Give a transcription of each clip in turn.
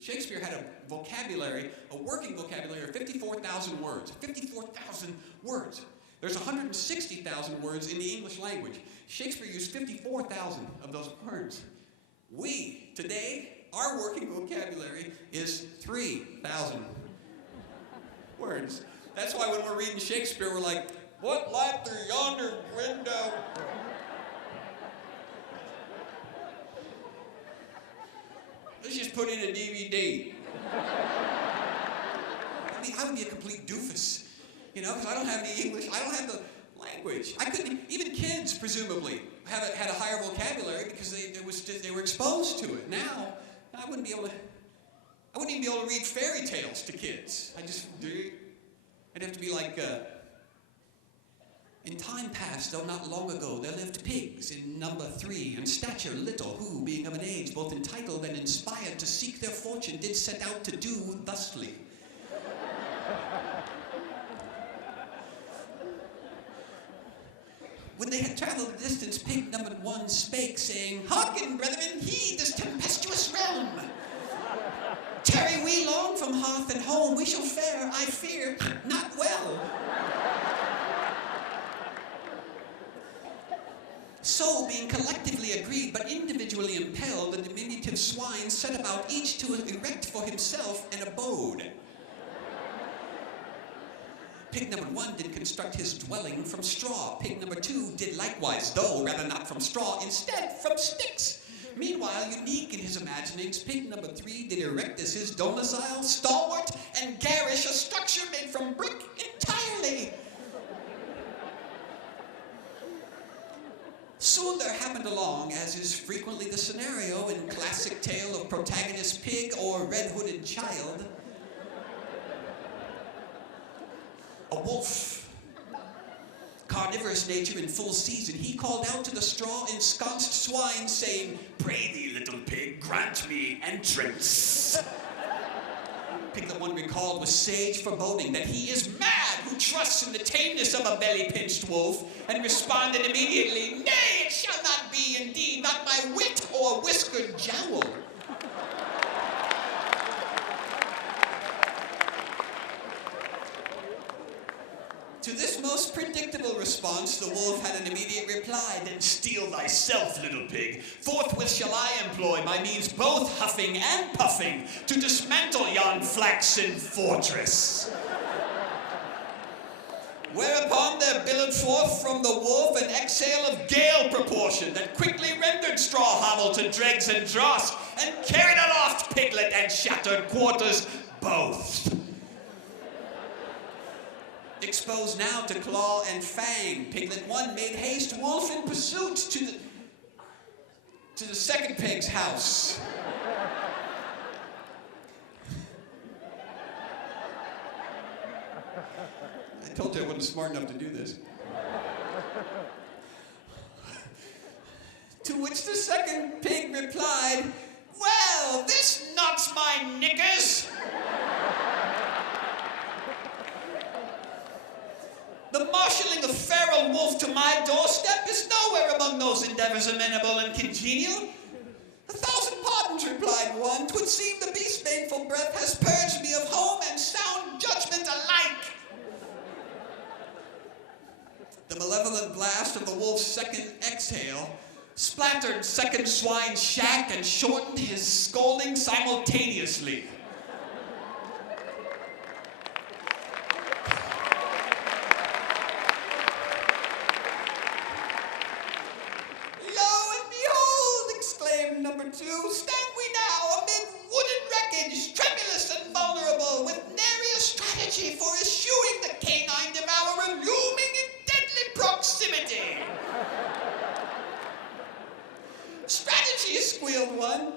Shakespeare had a vocabulary, a working vocabulary of 54,000 words. 54,000 words. There's 160,000 words in the English language. Shakespeare used 54,000 of those words. We, today, our working vocabulary is 3,000 words. That's why when we're reading Shakespeare, we're like, what light through yonder window? Let's just put in a DVD. I mean, I would be a complete doofus, you know, because I don't have any English. I don't have the language. I couldn't, even kids, presumably, had a higher vocabulary because they were exposed to it. Now, I wouldn't even be able to read fairy tales to kids. I'd have to be like, in time past, though not long ago, there lived pigs in number 3, and stature little, who, being of an age both entitled and inspired to seek their fortune, did set out to do thusly. When they had traveled a distance, pig number 1 spake, saying, "Hearken, brethren, heed this tempestuous realm. Tarry we long from hearth and home, we shall fare, I fear, not well." So, being collectively agreed, but individually impelled, the diminutive swine set about each to erect for himself an abode. Pig number 1 did construct his dwelling from straw. Pig number 2 did likewise, though rather not from straw, instead from sticks. Meanwhile, unique in his imaginings, pig number 3 did erect as his domicile, stalwart and garish, a structure made from brick entirely. Soon there happened along, as is frequently the scenario in classic tale of protagonist pig or red-hooded child, a wolf. Carnivorous nature in full season, he called out to the straw-ensconced swine, saying, "Pray thee, little pig, grant me entrance." Piglet 1 recalled with sage foreboding that he is mad who trusts in the tameness of a belly-pinched wolf, and responded immediately, "Nay, it shall not be, indeed, not by wit or whiskered jowl." To this most predictable response, the wolf had an immediate reply. "Then steel thyself, little pig. Forthwith shall I employ my means both huffing and puffing to dismantle yon flaxen fortress." Whereupon there billowed forth from the wolf an exhale of gale proportion that quickly rendered straw hovel to dregs and dross, and carried aloft piglet and shattered quarters both. Exposed now to claw and fang, Piglet 1 made haste, wolf in pursuit, to the second pig's house. I told you I wasn't smart enough to do this. To which the second pig replied, "Well, this knots my knickers." The marshalling of feral wolf to my doorstep is nowhere among those endeavors amenable and congenial. "1,000 pardons," replied 1, "'twould seem the beast's baneful breath has purged me of home and sound judgment alike." The malevolent blast of the wolf's second exhale splattered second swine's shack and shortened his scolding simultaneously. Number 2, stand we now amid wooden wreckage, tremulous and vulnerable, with nary a strategy for eschewing the canine devourer looming in deadly proximity. "Strategy," squealed 1.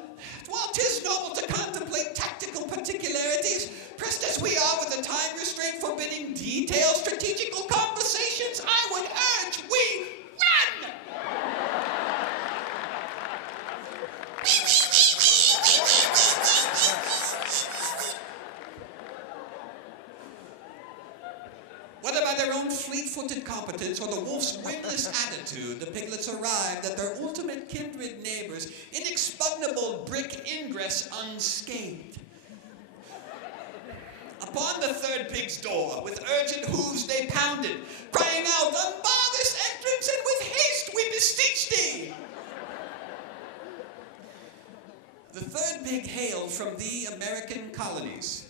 "While 'tis noble to contemplate tactical particularities, pressed as we are with the time restraint forbidding detailed strategical conversations, I would urge we run!" Whether by their own fleet-footed competence or the wolf's wingless attitude, the piglets arrived at their ultimate kindred neighbor's inexpugnable brick ingress unscathed. pig's door. With urgent hooves they pounded, crying out, "Unbar this entrance, and with haste we beseech thee!" The third pig hailed from the American colonies.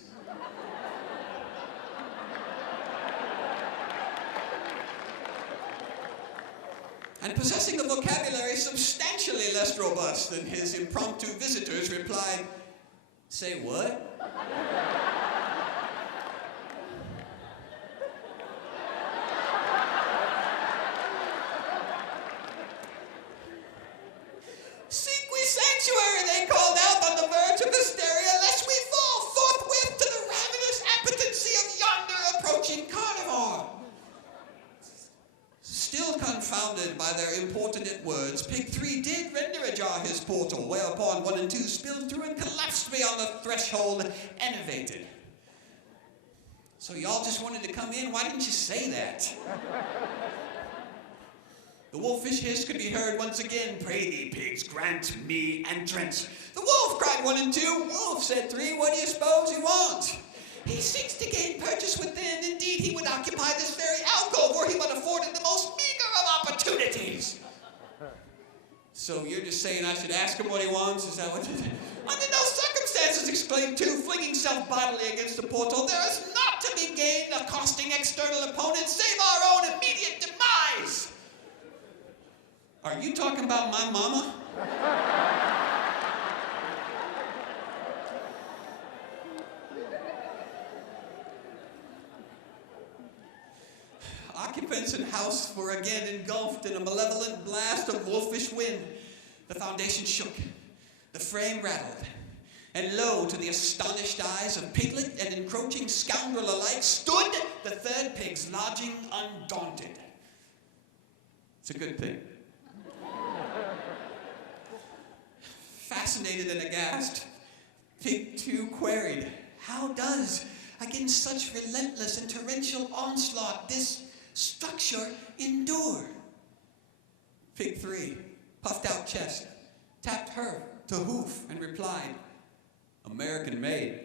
And possessing a vocabulary substantially less robust than his impromptu visitors, replied, "Say what?" "Seek we sanctuary," they called out, "on the verge of hysteria, lest we fall forthwith to the ravenous appetency of yonder approaching carnivore." Still confounded by their importunate words, Pig 3 did render ajar his portal, whereupon 1 and 2 spilled through and collapsed beyond the threshold, enervated. "So y'all just wanted to come in? Why didn't you say that?" The wolfish hiss could be heard once again. "Pray thee, pigs, grant me entrance." "The wolf," cried 1 and 2. "Wolf," said 3, "what do you suppose he wants?" "He seeks to gain purchase within. Indeed, he would occupy this very alcove, where he but afforded the most meager of opportunities." "So you're just saying I should ask him what he wants? Is that what you think?" "Under no circumstances," exclaimed 2, flinging self bodily against the portal. "There is naught to be gained accosting external opponents, save our own immediate demise." "Are you talking about my mama?" Occupants and house were again engulfed in a malevolent blast of wolfish wind. The foundation shook, the frame rattled, and lo, to the astonished eyes of piglet and encroaching scoundrel alike, stood the third pig's lodging undaunted. It's a good thing. Fascinated and aghast, Pig 2 queried, "How does, against such relentless and torrential onslaught, this structure endure?" Pig 3, puffed out chest, tapped her to hoof and replied, "American made."